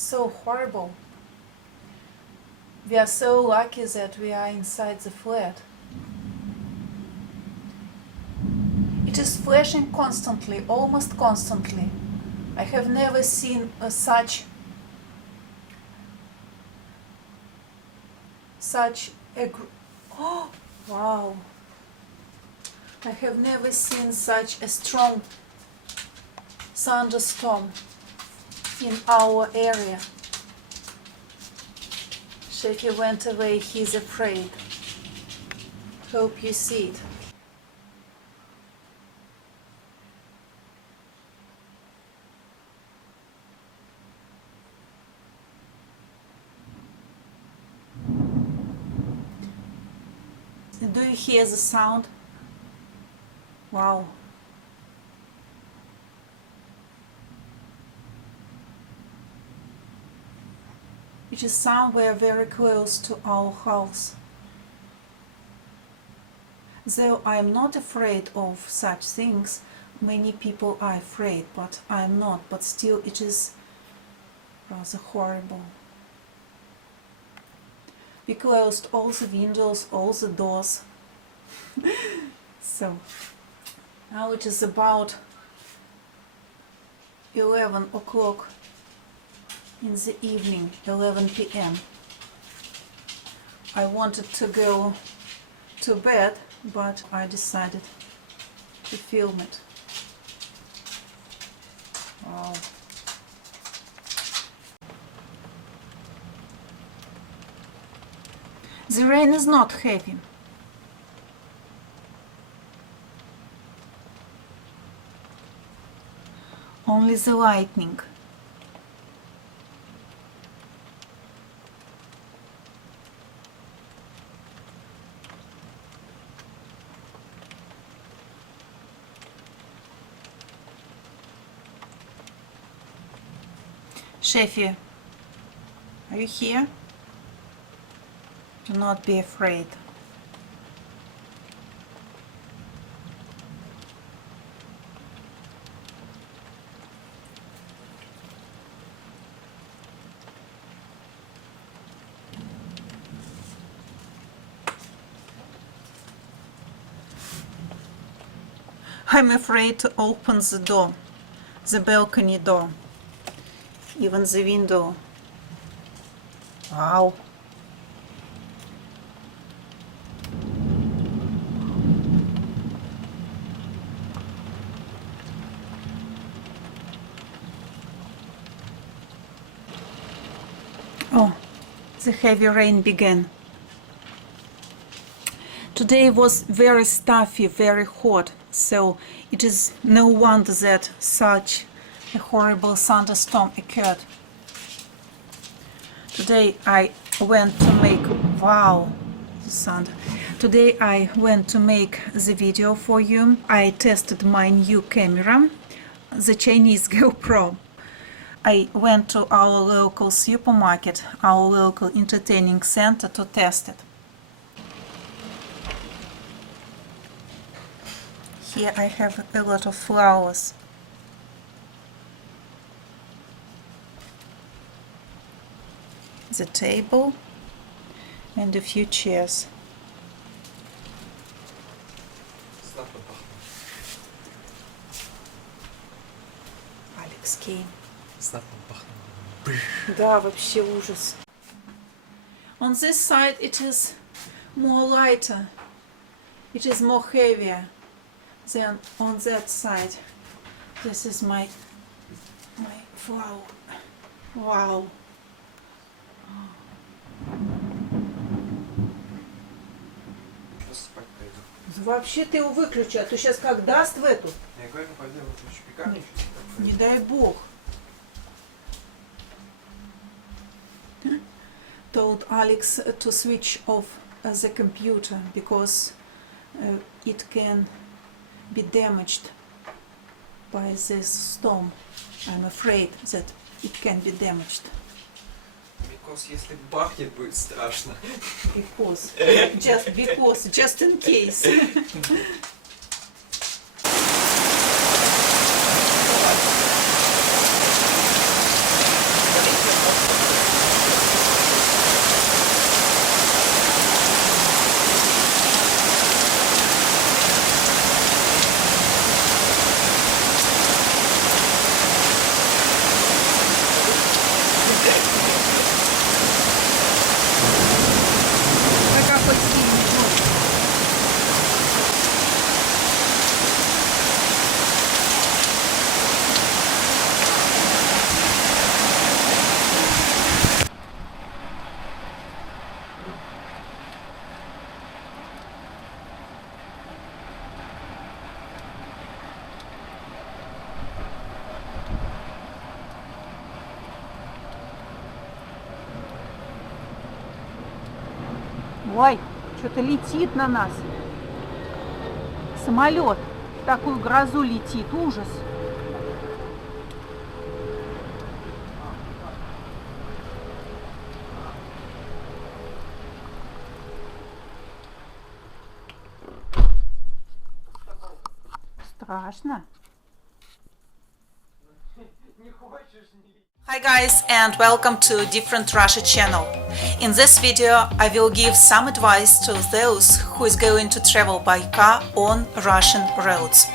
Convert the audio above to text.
So horrible. We are so lucky that we are inside the flat. It is flashing constantly, almost constantly. I have never seen such a oh wow. I have never seen such a strong thunderstorm in our area. Shaky went away, he's afraid. Hope you see it. Do you hear the sound? Wow. It is somewhere very close to our house. Though I am not afraid of such things, many people are afraid, but I am not. But still it is rather horrible. We closed all the windows, all the doors. So now it is about 11 o'clock in the evening, 11 p.m. I wanted to go to bed, but I decided to film it. Wow. The rain is not heavy. Only the lightning. Sheffy, are you here? Do not be afraid. I'm afraid to open the door, the balcony door, even the window. Wow. Oh, the heavy rain began. Today was very stuffy, very hot, so it is no wonder that such a horrible thunderstorm occurred. Today I went to make, wow, the thunder. Today I went to make the video for you. I tested my new camera, the Chinese GoPro. I went to our local supermarket, our local entertaining center to test it. Here I have a lot of flowers. The table and a few chairs. Alex came. Да, вообще ужас. On this side it is more lighter. It is more heavier than on that side. This is my flower. Wow. Вообще ты его выключи, а то сейчас как даст в эту. Я говорю, пойду выключу пекарню. Не дай бог. Told Alex to switch off the computer because it can be damaged by this storm. I'm afraid that it can be damaged. Because если бахнет, будет страшно. Because, just in case. Ой, что-то летит на нас. Самолет. В такую грозу летит. Ужас. Страшно. Hi guys, and welcome to Different Russia channel. In this video I will give some advice to those who is going to travel by car on Russian roads.